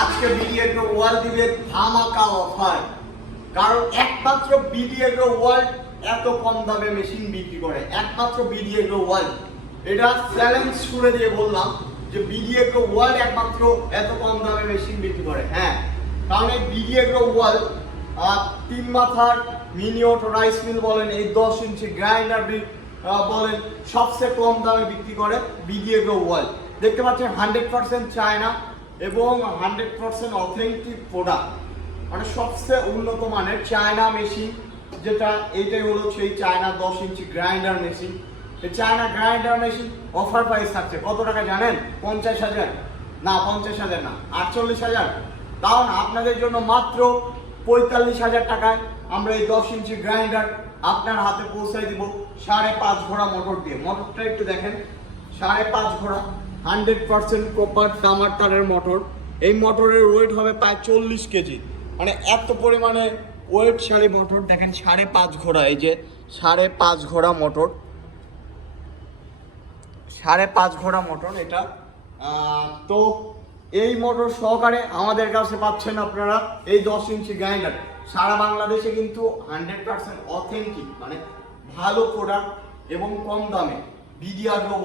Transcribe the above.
আজকে বিডিএগ্রো ওয়ার্ল্ড দিবে ধামাকা অফার। কারণ একমাত্র বিডিএগ্রো ওয়ার্ল্ড এত কম দামে মেশিন বিক্রি করে, একমাত্র বিডিএগ্রো ওয়ার্ল্ড। এটা চ্যালেঞ্জ ছুড়ে দিয়ে বললাম যে বিডিএগ্রো ওয়ার্ল্ড একমাত্র এত কম দামে মেশিন বিক্রি করে। হ্যাঁ, কারণ এই বিডিএগ্রো ওয়ার্ল্ড 3 মাথার মিনি অটো রাইস মিল বলেন, এই 10 ইঞ্চি গ্রাইন্ডার বলেন, সবচেয়ে কম দামে বিক্রি করে বিডিএগ্রো ওয়ার্ল্ড। দেখতে পাচ্ছেন 100% চায়না এবং 100% অথেন্টিক প্রোডাক্ট, মানে সবচেয়ে উন্নত মানের চায়না মেশিন। যেটা এইটাই হলো সেই চায়না 10 ইঞ্চি গ্রাইন্ডার মেশিন। এই China grinder machine offer price থাকছে কত টাকা জানেন? 50,000 না, 50,000 না, 48,000। তাও না, আপনাদের জন্য মাত্র 45,000 টাকায় আমরা এই 10 ইঞ্চি গ্রাইন্ডার আপনার হাতে পৌঁছাই দিব 5.5 ঘোড়া মোটর দিয়ে। মোটরটা একটু দেখেন, 5.5 ঘোড়া 100% কপার তামার তারের মোটর। এই মোটরের ওয়েট হবে প্রায় 40 কেজি, মানে এত পরিমাণে ওয়েটশালী মোটর। দেখেন 5.5 ঘোড়া, এই যে 5.5 ঘোড়া মোটর, 5.5 ঘোড়া মোটর এটা। তো এই মোটর সহকারে আমাদের কাছে পাচ্ছেন আপনারা এই 10 ইঞ্চি গ্রাইন্ডার। সারা বাংলাদেশে কিন্তু 100% অথেন্টিক, মানে ভালো প্রোডাক্ট এবং কম দামে বিডিআগ্রো